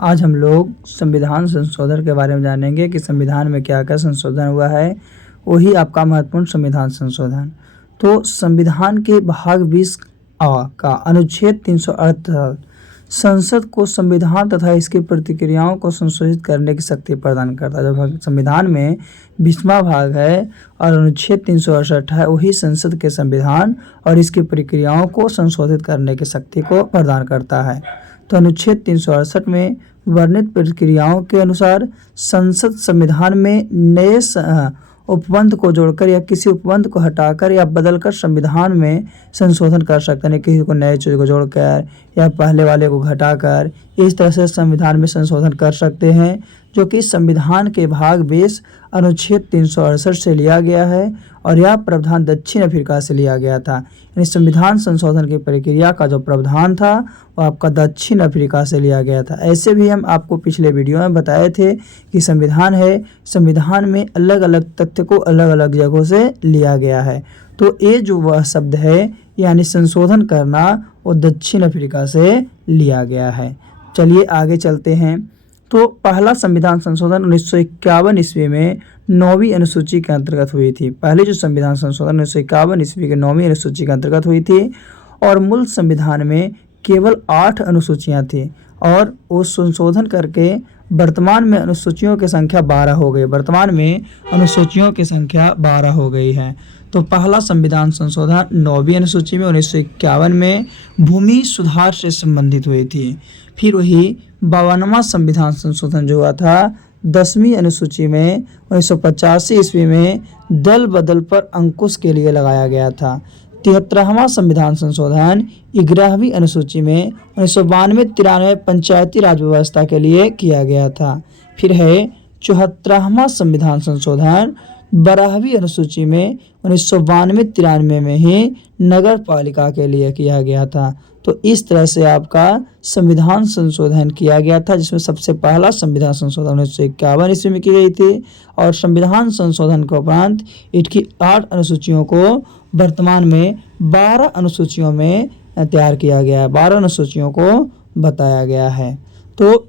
आज हम लोग संविधान संशोधन के बारे में जानेंगे कि संविधान में क्या क्या संशोधन हुआ है। वही आपका महत्वपूर्ण संविधान संशोधन। तो संविधान के भाग 20 आ का अनुच्छेद 378 संसद को संविधान तथा इसकी प्रतिक्रियाओं को संशोधित करने की शक्ति प्रदान करता है। जब संविधान में 20वां भाग है और अनुच्छेद 368 है, वही संसद के संविधान और इसकी प्रक्रियाओं को संशोधित करने की शक्ति को प्रदान करता है। तो अनुच्छेद 368 में वर्णित प्रक्रियाओं के अनुसार संसद संविधान में नए उपबंध को जोड़कर या किसी उपबंध को हटाकर या बदलकर संविधान में संशोधन कर सकते हैं। किसी को नए चीज़ को जोड़कर या पहले वाले को घटाकर इस तरह से संविधान में संशोधन कर सकते हैं, जो कि संविधान के भाग 20 अनुच्छेद 368 से लिया गया है और यह प्रावधान दक्षिण अफ्रीका से लिया गया था। यानी संविधान संशोधन की प्रक्रिया का जो प्रावधान था वो आपका दक्षिण अफ्रीका से लिया गया था। ऐसे भी हम आपको पिछले वीडियो में बताए थे कि संविधान है, संविधान में अलग अलग तथ्य को अलग अलग जगहों से लिया गया है। तो ये जो वह शब्द है यानी संशोधन करना, वो दक्षिण अफ्रीका से लिया गया है। चलिए आगे चलते हैं। तो पहला संविधान संशोधन 1951 ईस्वी में 9वीं अनुसूची के अंतर्गत हुई थी। पहले जो संविधान संशोधन 1951 ईस्वी के 9वीं अनुसूची के अंतर्गत हुई थी और मूल संविधान में केवल 8 अनुसूचियां थी और वो संशोधन करके वर्तमान में अनुसूचियों की संख्या 12 हो गई। वर्तमान में अनुसूचियों की संख्या 12 हो गई है। तो पहला संविधान संशोधन 9वीं अनुसूची में 1951 में भूमि सुधार से संबंधित हुई थी। फिर वही 52वां संविधान संशोधन जो हुआ था 10वीं अनुसूची में 1985 ईस्वी में दल बदल पर अंकुश के लिए लगाया गया था। 73वां संविधान संशोधन 11वीं अनुसूची में 1992-93 पंचायती राज व्यवस्था के लिए किया गया था। फिर है 74वां संविधान संशोधन 12वीं अनुसूची में 1992-93 में ही नगर पालिका के लिए किया गया था। तो इस तरह से आपका संविधान संशोधन किया गया था, जिसमें सबसे पहला संविधान संशोधन 1951 ईस्वी में की गई थी और संविधान संशोधन के उपरांत इसकी 8 अनुसूचियों को वर्तमान में 12 अनुसूचियों में तैयार किया गया है। 12 अनुसूचियों को बताया गया है। तो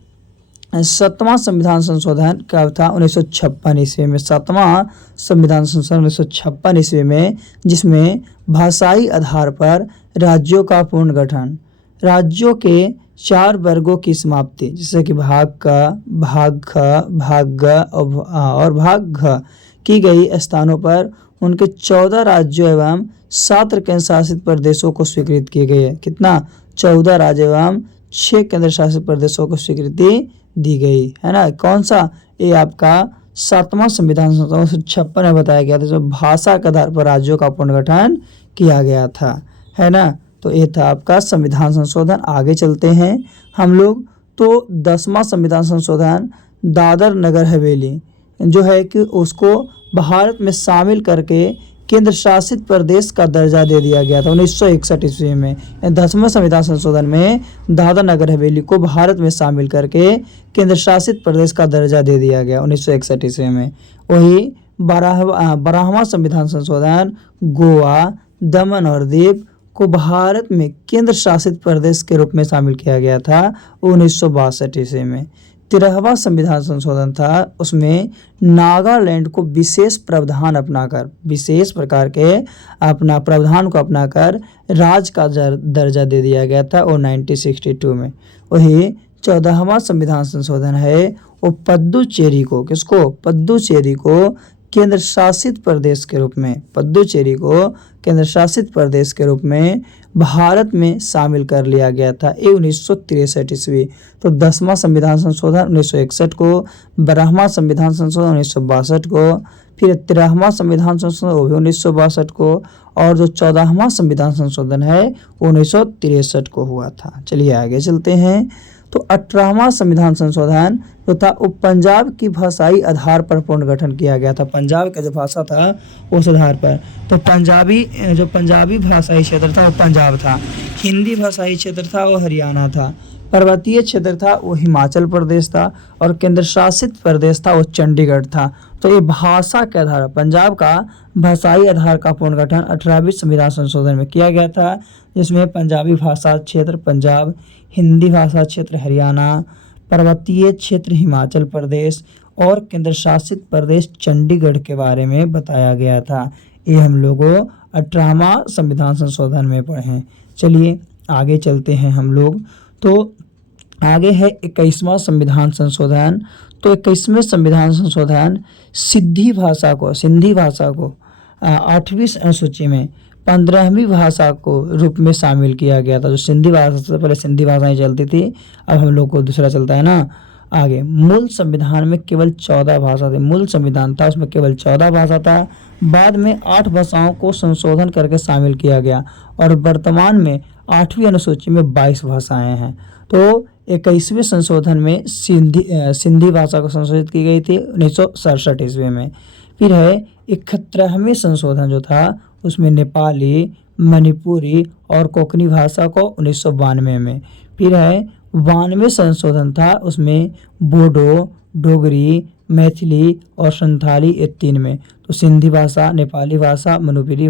7वां संविधान संशोधन क्या था 1956 ईस्वी में। 7वां संविधान संशोधन 1956 ईस्वी में, जिसमें भाषाई आधार पर राज्यों का पुनर्गठन, राज्यों के 4 वर्गों की समाप्ति, जैसे कि भाग क, भाग ख, भाग ग और भाग घ की गई स्थानों पर उनके 14 राज्यों एवं 7 केंद्र शासित प्रदेशों को स्वीकृत की गई है। कितना? 14 राज्य एवं 6 केंद्र शासित प्रदेशों को स्वीकृति दी गई है ना। कौन सा? ये आपका 7वां संविधान संशोधन 1956 में बताया गया था, जो भाषा के आधार पर राज्यों का पुनर्गठन किया गया था, है ना। तो ये था आपका संविधान संशोधन। आगे चलते हैं हम लोग। तो 10वां संविधान संशोधन दादर नगर हवेली जो है कि उसको भारत में शामिल करके केंद्र शासित प्रदेश का दर्जा दे दिया गया था 1961 ईस्वी में। 10वां संविधान संशोधन में दादर नगर हवेली को भारत में शामिल करके केंद्र शासित प्रदेश का दर्जा दे दिया गया 1961 ईस्वी में। वही 12वां संविधान संशोधन गोवा, दमन और दीव को भारत में केंद्र शासित प्रदेश के रूप में शामिल किया गया था 1962 ईस्वी में। 13वां संविधान संशोधन था, उसमें नागालैंड को विशेष प्रावधान अपनाकर, विशेष प्रकार के अपना प्रावधान को अपनाकर राज्य का दर्जा दे दिया गया था वो 1962 में। वही 14वां संविधान संशोधन है वो पुडुचेरी को, किसको? पुडुचेरी को केंद्र शासित प्रदेश के रूप में, पुडुचेरी को केंद्र शासित प्रदेश के रूप में भारत में शामिल कर लिया गया था ये 1963 ईस्वी। तो 10वां संविधान संशोधन 1961 को, 12वां संविधान संशोधन 1962 को, फिर 13वां संविधान संशोधन वो भी 1962 को और जो 14वां संविधान संशोधन है वो 1963 को हुआ था। चलिए आगे चलते हैं। तो 18वां संविधान संशोधन जो था वो पंजाब की भाषाई आधार पर पुनर्गठन किया गया था। पंजाब का जो भाषा था उस आधार पर। तो पंजाबी भाषाई क्षेत्र था वो पंजाब था, हिंदी भाषाई क्षेत्र था वो हरियाणा था, पर्वतीय क्षेत्र था वो हिमाचल प्रदेश था और केंद्र शासित प्रदेश था वो चंडीगढ़ था। तो ये भाषा के आधार पर पंजाब का भाषाई आधार का पुनर्गठन 18वीं संविधान संशोधन में किया गया था, जिसमें पंजाबी भाषा क्षेत्र पंजाब, हिंदी भाषा क्षेत्र हरियाणा, पर्वतीय क्षेत्र हिमाचल प्रदेश और केंद्र शासित प्रदेश चंडीगढ़ के बारे में बताया गया था। ये हम लोगों 18वां संविधान संशोधन में पढ़े हैं। चलिए आगे चलते हैं हम लोग। तो आगे है 21वां संविधान संशोधन। तो 21वें संविधान संशोधन सिंधी भाषा को 8वीं अनुसूची में 15वीं भाषा को रूप में शामिल किया गया था। जो सिंधी भाषा से पहले सिंधी भाषाएं चलती थी, अब हम लोग को दूसरा चलता है ना। आगे मूल संविधान में केवल 14 भाषा थे। मूल संविधान था उसमें केवल 14 भाषा था। बाद में 8 भाषाओं को संशोधन करके शामिल किया गया और वर्तमान में 8वीं अनुसूची में 22 भाषाएं हैं। तो 21वें संशोधन में सिंधी भाषा को संशोधित की गई थी 1967 ईस्वी में। फिर है 71वें संशोधन जो था उसमें नेपाली, मणिपुरी और कोंकणी भाषा को 1992 में। फिर है 92वें संशोधन था उसमें बोडो, डोगरी, मैथिली और संथाली ये 3 में। तो सिंधी भाषा, नेपाली भाषा, मणिपुरी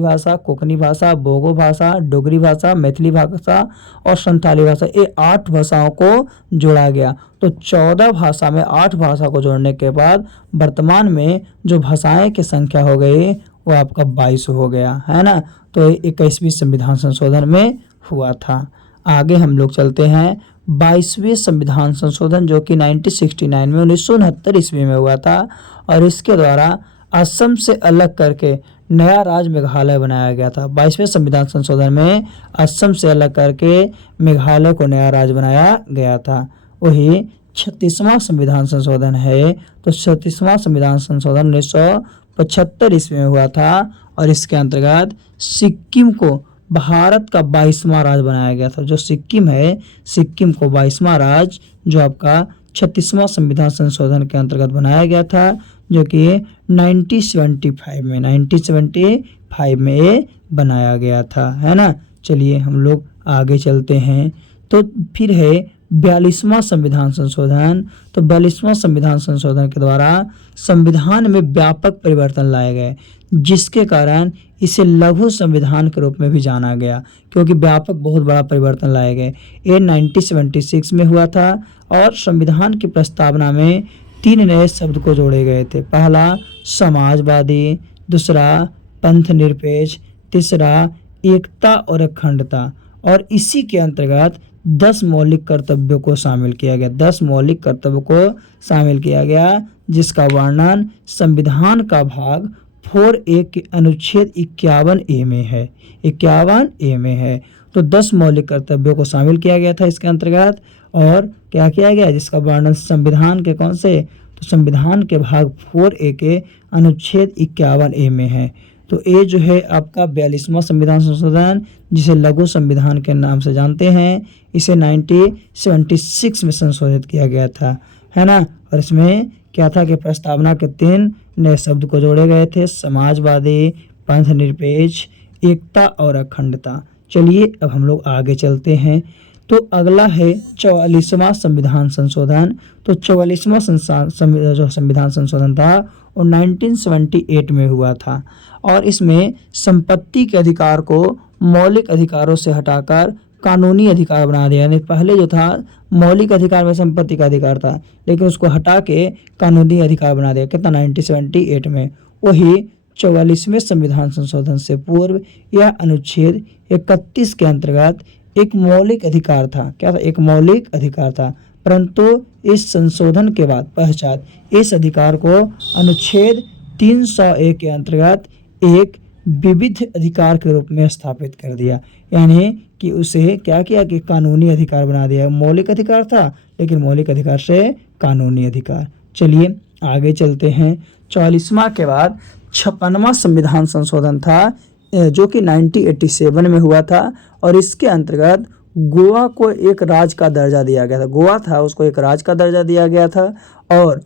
भाषा, कोंकणी भाषा, बोगो भाषा, डोगरी भाषा, मैथिली भाषा और संथाली भाषा, ये 8 भाषाओं को जोड़ा गया। तो 14 भाषा में 8 भाषा को जोड़ने के बाद वर्तमान में जो भाषाएं की संख्या हो गई वो आपका 22 हो गया है ना। तो 21वीं संविधान संशोधन में हुआ था। आगे हम लोग चलते हैं 22वें संविधान संशोधन जो कि 1969 में 1969 ईस्वी में हुआ था और इसके द्वारा असम से अलग करके नया राज्य मेघालय बनाया गया था। 22वें संविधान संशोधन में असम से अलग करके मेघालय को नया राज्य बनाया गया था। वही 36वां संविधान संशोधन है। तो 36वां संविधान संशोधन 1975 ईस्वी में हुआ था और इसके अंतर्गत सिक्किम को भारत का 22वां राज्य बनाया गया था। जो सिक्किम है, सिक्किम को 22वां राज्य जो आपका 36वां संविधान संशोधन के अंतर्गत बनाया गया था, जो कि 1975 में ये बनाया गया था, है ना। चलिए हम लोग आगे चलते हैं। तो फिर है 42वां संविधान संशोधन। तो 42वां संविधान संशोधन के द्वारा संविधान में व्यापक परिवर्तन लाए गए, जिसके कारण इसे लघु संविधान के रूप में भी जाना गया, क्योंकि व्यापक बहुत बड़ा परिवर्तन लाए गए। ये 1976 में हुआ था और संविधान की प्रस्तावना में 3 नए शब्द को जोड़े गए थे। पहला समाजवादी, दूसरा पंथ निरपेक्ष, तीसरा एकता और अखंडता। और इसी के अंतर्गत 10 मौलिक कर्तव्यों को शामिल किया गया। 10 मौलिक कर्तव्यों को शामिल किया गया, जिसका वर्णन संविधान का भाग 4A के अनुच्छेद 51A में है। 51A में है। तो 10 मौलिक कर्तव्यों को शामिल किया गया था इसके अंतर्गत। और क्या किया गया, जिसका वर्णन संविधान के कौन से, तो संविधान के भाग 4A के अनुच्छेद 51A में है। तो ये जो है आपका 42वां संविधान संशोधन, जिसे लघु संविधान के नाम से जानते हैं, इसे 1976 में संशोधित किया गया था, है ना। और इसमें क्या था कि प्रस्तावना के 3 नए शब्द को जोड़े गए थे, समाजवादी, पंथ निरपेक्ष, एकता और अखंडता। चलिए अब हम लोग आगे चलते हैं। तो अगला है 44वां संविधान संशोधन। तो 44वां जो संविधान संशोधन था वो 1978 में हुआ था और इसमें संपत्ति के अधिकार को मौलिक अधिकारों से हटाकर कानूनी अधिकार बना दिया। यानी पहले जो था मौलिक अधिकार में संपत्ति का अधिकार था, लेकिन उसको हटा के कानूनी अधिकार बना दिया। कितना, 1978 में। वही 44वें संविधान संशोधन से पूर्व यह अनुच्छेद 31 के अंतर्गत एक मौलिक अधिकार था। क्या था, एक मौलिक अधिकार था, परंतु इस संशोधन के बाद पश्चात इस अधिकार को अनुच्छेद 301 के अंतर्गत एक विविध अधिकार के रूप में स्थापित कर दिया। यानी कि उसे क्या किया कि कानूनी अधिकार बना दिया। मौलिक अधिकार था, लेकिन मौलिक अधिकार से कानूनी अधिकार। चलिए आगे चलते हैं। 44वां के बाद 56वां संविधान संशोधन था, जो कि 1987 में हुआ था और इसके अंतर्गत गोवा को एक राज्य का दर्जा दिया गया था। गोवा था, उसको एक राज्य का दर्जा दिया गया था और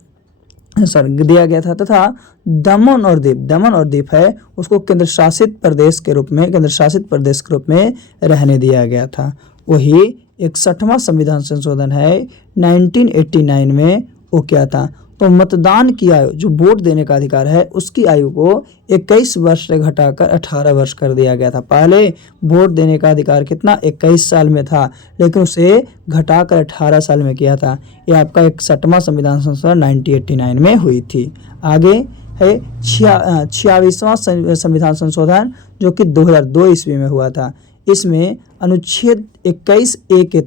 तथा दमन और दीप है उसको केंद्र शासित प्रदेश के रूप में रहने दिया गया था। वही 61वां संविधान संशोधन है 1989 में वो क्या था, तो मतदान की आयु, जो वोट देने का अधिकार है, उसकी आयु को 21 वर्ष से घटाकर 18 वर्ष कर दिया गया था। पहले वोट देने का अधिकार कितना 21 साल में था, लेकिन उसे घटाकर 18 साल में किया था। ये आपका 61वां संविधान संशोधन 1989 में हुई थी। आगे है 46वां संविधान संशोधन, जो कि 2002 ईस्वी में हुआ था। इसमें अनुच्छेद 21A के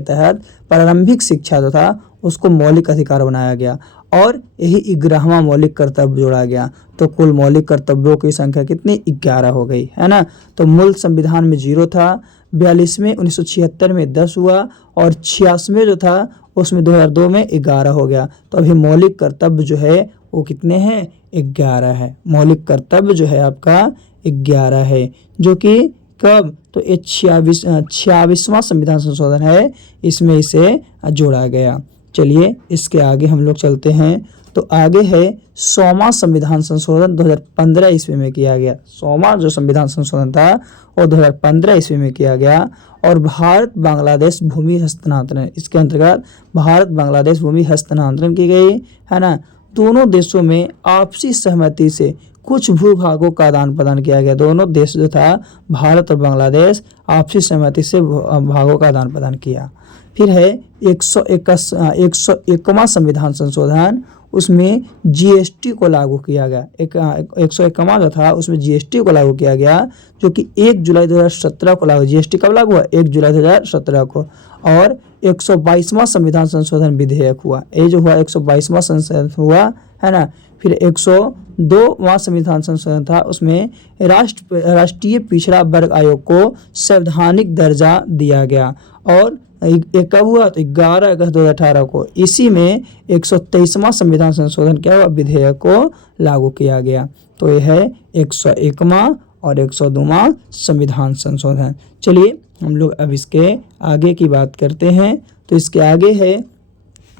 तहत प्रारंभिक शिक्षा जो था उसको मौलिक अधिकार बनाया गया और यही 11वां मौलिक कर्तव्य जोड़ा गया। तो कुल मौलिक कर्तव्यों की संख्या कितनी 11 हो गई, है ना। तो मूल संविधान में 0 था, 42वें 1976 में 10 हुआ और 86वें जो था उसमें 2002 में 11 हो गया। तो अभी मौलिक कर्तव्य जो है वो कितने हैं 11 है। मौलिक कर्तव्य जो है आपका 11 है, जो कि कब, तो ये 26वां संविधान संशोधन है, इसमें इसे जोड़ा गया। चलिए इसके आगे हम लोग चलते हैं। तो आगे है 100वां संविधान संशोधन 2015 ईस्वी में किया गया। 100वां जो संविधान संशोधन था वो 2015 ईस्वी में किया गया और भारत बांग्लादेश भूमि हस्तांतरण, इसके अंतर्गत भारत बांग्लादेश भूमि हस्तांतरण की गई, है ना। दोनों देशों में आपसी सहमति से कुछ भूभागों का आदान प्रदान किया गया। दोनों देश जो था भारत और बांग्लादेश आपसी सहमति से भागों का आदान प्रदान किया। फिर है 101वां संविधान संशोधन, उसमें जीएसटी को लागू किया गया। 101वां जो था उसमें जीएसटी को लागू किया गया, जो कि 1 जुलाई 2017 को लागू। जीएसटी कब लागू हुआ 1 जुलाई 2017 को। और 122वां संविधान संशोधन विधेयक हुआ, ये जो हुआ 122वां संशोधन हुआ, है ना। फिर 102वां संविधान संशोधन था, उसमें राष्ट्रीय पिछड़ा वर्ग आयोग को संवैधानिक दर्जा दिया गया और एक कब हुआ तो 11 अगस्त 2018 को। इसी में 123वां संविधान संशोधन क्या हुआ, विधेयक को लागू किया गया। तो यह है 101वां और 102वां संविधान संशोधन। चलिए हम लोग अब इसके आगे की बात करते हैं। तो इसके आगे है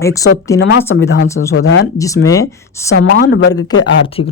103वां संविधान संशोधन, जिसमें समान वर्ग के आर्थिक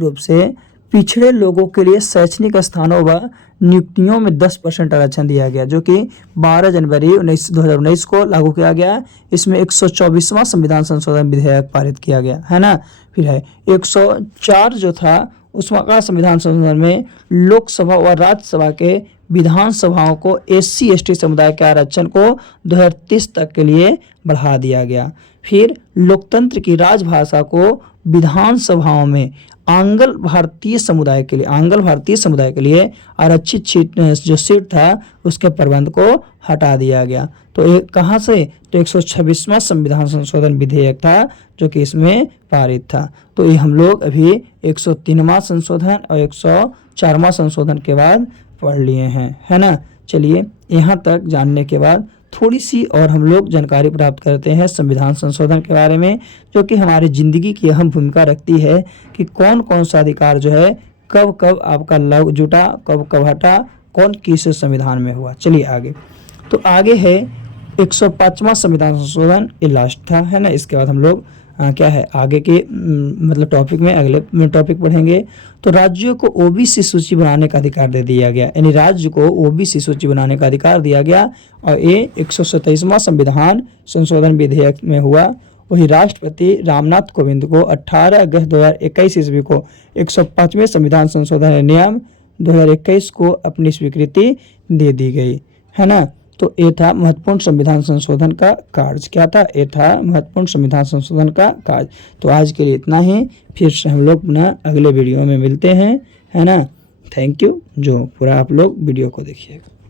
रूप से पिछड़े लोगों के लिए शैक्षणिक स्थानों व नियुक्तियों में 10% आरक्षण दिया गया, जो कि 12 जनवरी 2019 को लागू किया गया। इसमें 124वां संविधान संशोधन विधेयक पारित किया गया, है ना। फिर है 104 जो था उसमें का संविधान संशोधन में लोकसभा और राज्यसभा के विधानसभाओं को SC/ST समुदाय के आरक्षण को 2030 तक के लिए बढ़ा दिया गया। फिर लोकतंत्र की राजभाषा को विधानसभाओं में आंग्ल भारतीय समुदाय के लिए आरक्षित सीट था उसके प्रबंध को हटा दिया गया। तो ये कहाँ से, तो 126वां संविधान संशोधन विधेयक था जो कि इसमें पारित था। तो ये हम लोग अभी 103वां संशोधन और 104वां संशोधन के बाद पढ़ लिए हैं, है ना। चलिए यहाँ तक जानने के बाद थोड़ी सी और हम लोग जानकारी प्राप्त करते हैं संविधान संशोधन के बारे में, जो कि हमारी ज़िंदगी की अहम भूमिका रखती है कि कौन कौन सा अधिकार जो है कब कब आपका लग जुटा, कब कब हटा, कौन किस संविधान में हुआ। चलिए आगे। तो आगे है 105वां संविधान संशोधन, ये लास्ट था, है ना। इसके बाद हम लोग क्या है आगे के मतलब टॉपिक में अगले टॉपिक पढ़ेंगे। तो राज्यों को ओबीसी सूची बनाने का अधिकार दे दिया गया, यानी राज्य को ओबीसी सूची बनाने का अधिकार दिया गया और ये 127वां संविधान संशोधन विधेयक में हुआ। वही राष्ट्रपति रामनाथ कोविंद को 18 अगस्त 2021 ईस्वी को 105वें संविधान संशोधन नियम 2021 को अपनी स्वीकृति दे दी गई, है ना। तो ये था महत्वपूर्ण संविधान संशोधन का कार्य। क्या था, ये था महत्वपूर्ण संविधान संशोधन का कार्य। तो आज के लिए इतना ही, फिर से हम लोग पुनः अगले वीडियो में मिलते हैं, है ना। थैंक यू, जो पूरा आप लोग वीडियो को देखिएगा।